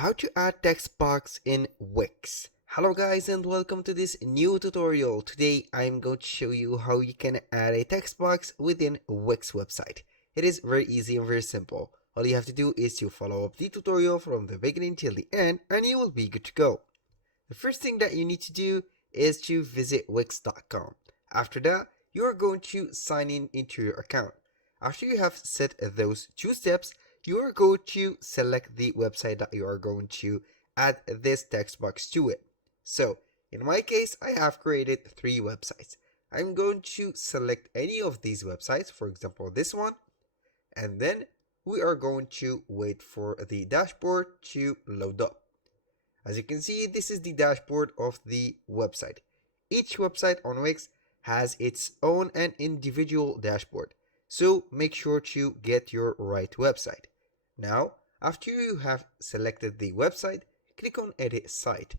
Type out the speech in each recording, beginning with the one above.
How to add text box in Wix. Hello guys and welcome to this new tutorial. Today I'm going to show you how you can add a text box within Wix website. It is very easy and very simple. All you have to do is to follow up the tutorial from the beginning till the end and you will be good to go. The first thing that you need to do is to visit wix.com. After that, you are going to sign in into your account. After you have set those two steps, you are going to select the website that you are going to add this text box to it. So, in my case, I have created 3 websites. I'm going to select any of these websites, for example, this one, and then we are going to wait for the dashboard to load up. As you can see, this is the dashboard of the website. Each website on Wix has its own and individual dashboard, so make sure to get your right website. Now, after you have selected the website, click on Edit Site.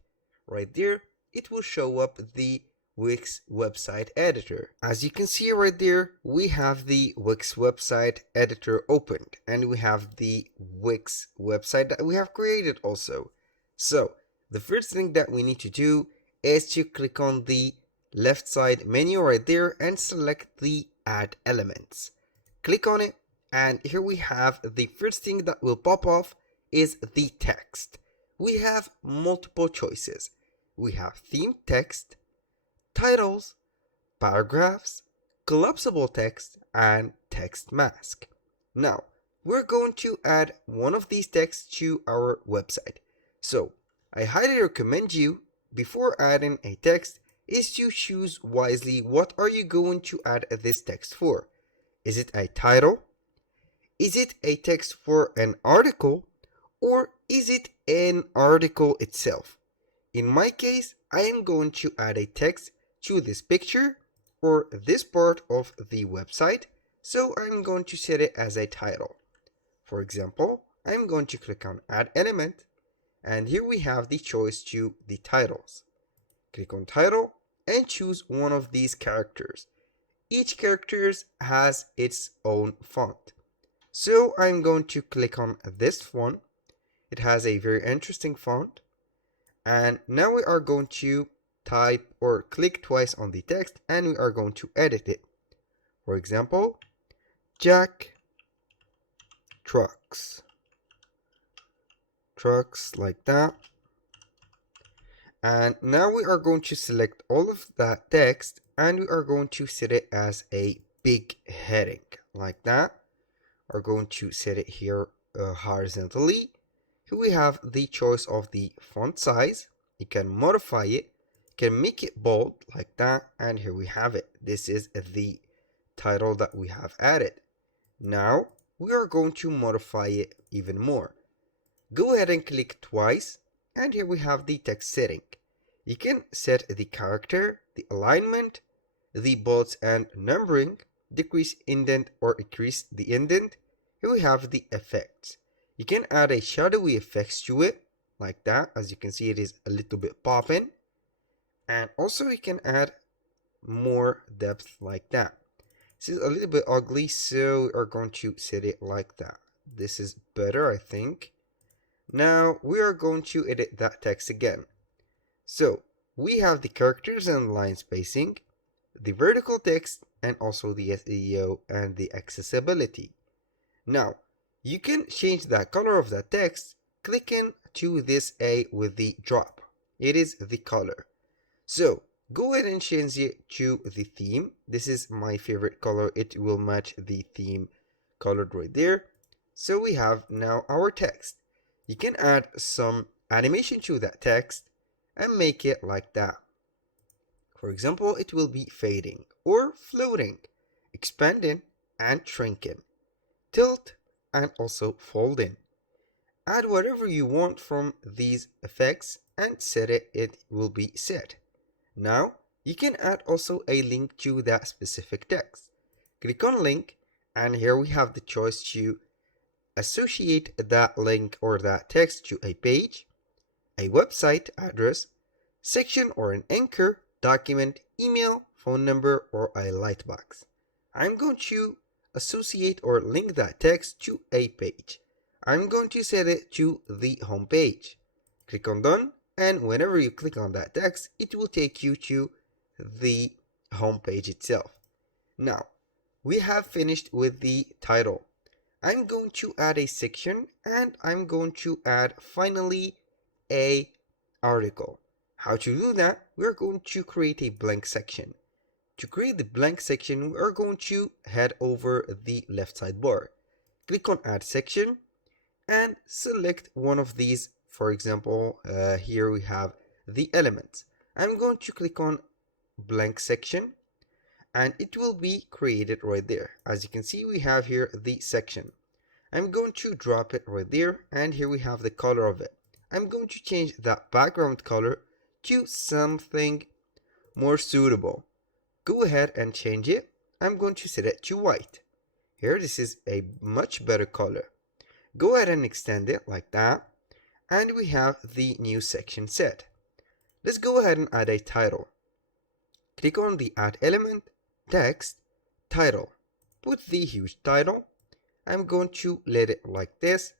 Right there, it will show up the Wix website editor. As you can see right there, we have the Wix website editor opened, and we have the Wix website that we have created also. So, the first thing that we need to do is to click on the left side menu right there and select the Add Elements. Click on it, and here we have the first thing that will pop off is the text. We have multiple choices. We have theme text, titles, paragraphs, collapsible text, and text mask. Now, we're going to add one of these texts to our website. So, I highly recommend you, before adding a text, is to choose wisely what are you going to add this text for. Is it a title? Is it a text for an article? Or is it an article itself? In my case, I am going to add a text to this picture or this part of the website, so I'm going to set it as a title. For example, I'm going to click on Add Element, and here we have the choice to the titles. Click on Title and choose one of these characters. Each character has its own font. So I'm going to click on this one. It has a very interesting font. And now we are going to type or click twice on the text and we are going to edit it. For example, Jack Trucks. Trucks like that. And now we are going to select all of that text and we are going to set it as a big heading like that. We're going to set it here horizontally. Here we have the choice of the font size. You can modify it, you can make it bold like that, and here we have it. This is the title that we have added. Now we are going to modify it even more. Go ahead and click twice, and here we have the text setting. You can set the character, the alignment, the bolts and numbering, decrease indent or increase the indent. Here we have the effects. You can add a shadowy effects to it, like that. As you can see, it is a little bit popping. And also you can add more depth like that. This is a little bit ugly, so we are going to set it like that. This is better, I think. Now we are going to edit that text again. So we have the characters and line spacing, the vertical text, and also the SEO and the accessibility. Now, you can change the color of that text clicking to this A with the drop. It is the color. So, go ahead and change it to the theme. This is my favorite color. It will match the theme colored right there. So we have now our text. You can add some animation to that text and make it like that. For example, it will be fading or floating, expanding and shrinking, tilt and also folding. Add whatever you want from these effects and set it, it will be set. Now you can add also a link to that specific text. Click on link and here we have the choice to associate that link or that text to a page, a website address, section or an anchor, document, email, phone number, or a lightbox. I'm going to associate or link that text to a page. I'm going to set it to the home page. Click on done, and whenever you click on that text, it will take you to the home page itself. Now, we have finished with the title. I'm going to add a section, and I'm going to add finally a article. How to do that? We're going to create a blank section. To create the blank section, we're going to head over the left sidebar. Click on add section and select one of these. For example, here we have the elements. I'm going to click on blank section and it will be created right there. As you can see, we have here the section. I'm going to drop it right there, and here we have the color of it. I'm going to change that background color to something more suitable. Go ahead and change it. I'm going to set it to white. Here, this is a much better color. Go ahead and extend it like that, and we have the new section set. Let's go ahead and add a title. Click on the add element, text, title. Put the huge title. I'm going to let it like this,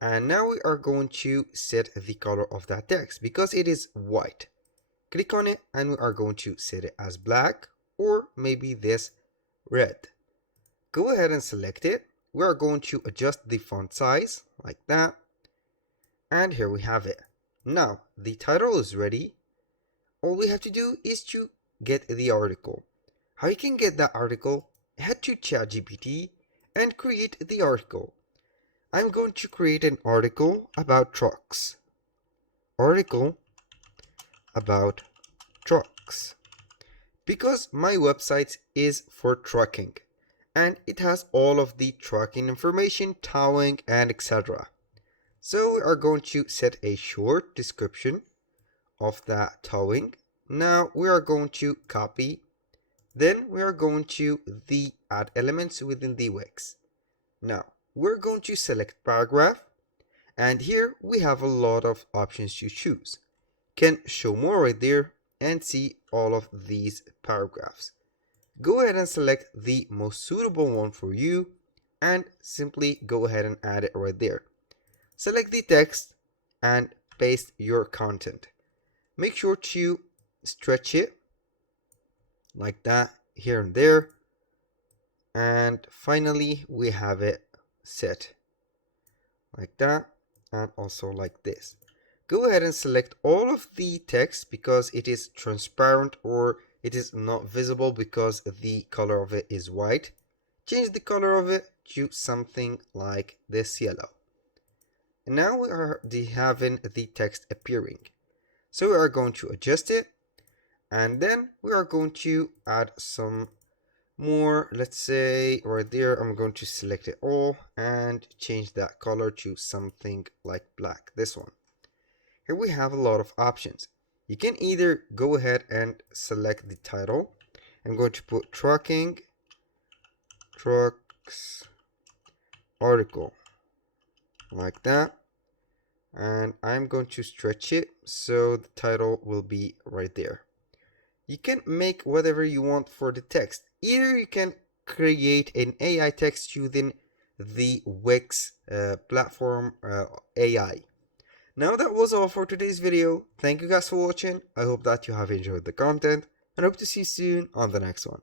and now we are going to set the color of that text because it is white. Click on it and we are going to set it as black, or maybe this red. Go ahead and select it. We are going to adjust the font size like that, and here we have it. Now the title is ready. All we have to do is to get the article. How you can get that article? Head to ChatGPT and create the article. I'm going to create an article about trucks. Article about trucks. Because my website is for trucking and it has all of the trucking information, towing, and etc. So we are going to set a short description of that towing. Now we are going to copy. Then we are going to the add elements within the Wix. Now we're going to select paragraph, and here we have a lot of options to choose. Can show more right there and see all of these paragraphs. Go ahead and select the most suitable one for you and simply go ahead and add it right there. Select the text and paste your content. Make sure to stretch it like that here and there, and finally we have it set like that and also like this. Go ahead and select all of the text because it is transparent or it is not visible because the color of it is white. Change the color of it to something like this yellow. And now we are having the text appearing. So we are going to adjust it, and then we are going to add some more. Let's say right there, I'm going to select it all and change that color to something like black, this one. Here we have a lot of options. You can either go ahead and select the title. I'm going to put trucking, trucks, article, like that. And I'm going to stretch it so the title will be right there. You can make whatever you want for the text. Either you can create an AI text using the Wix platform AI. Now that was all for today's video. Thank you guys for watching. I hope that you have enjoyed the content and hope to see you soon on the next one.